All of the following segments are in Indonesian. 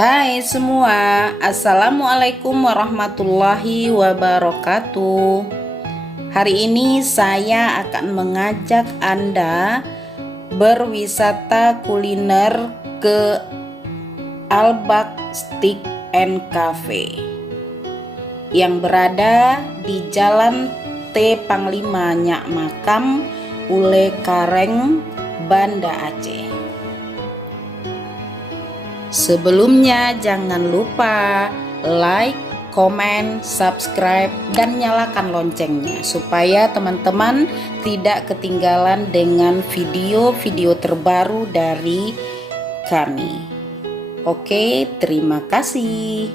Hai semua, Assalamualaikum warahmatullahi wabarakatuh. Hari ini saya akan mengajak Anda berwisata kuliner ke Al-Baq Steak and Cafe yang berada di Jalan T Panglima Nyak Makam, Ule Kareng, Banda Aceh. Sebelumnya jangan lupa like, komen, subscribe, dan nyalakan loncengnya supaya teman-teman tidak ketinggalan dengan video-video terbaru dari kami. Oke, terima kasih.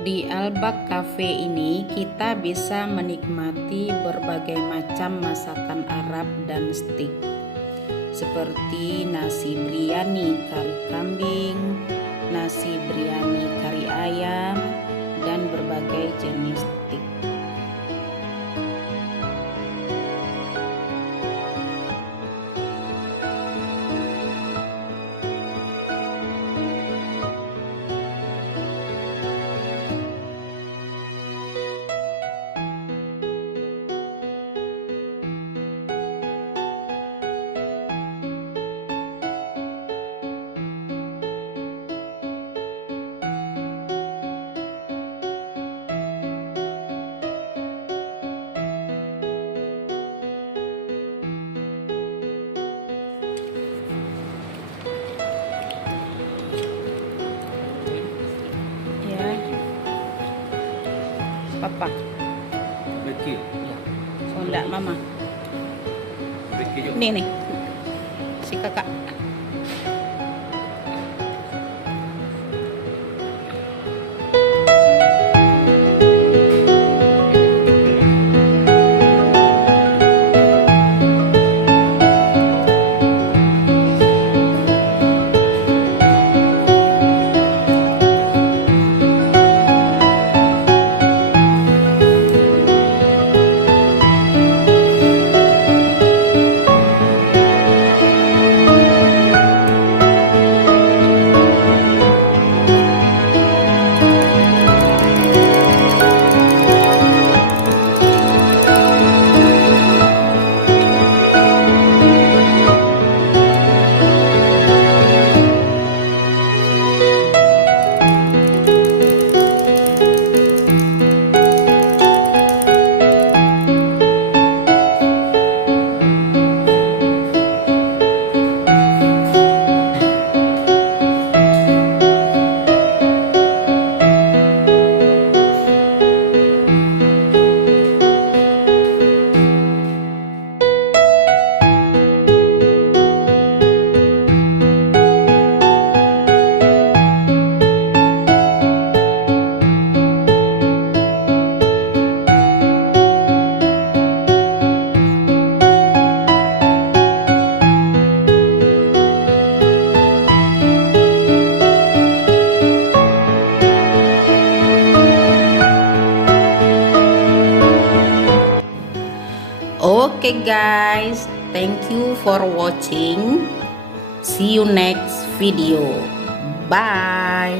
Di Al-Baq Cafe ini kita bisa menikmati berbagai macam masakan Arab dan steak seperti nasi biryani kari kambing, nasi biryani kari ayam, dan berbagai jenis steak. Papa, Becky. oh enggak mama. Becky juga. Nih si kakak. Okay guys, thank you for watching. See you next video. Bye.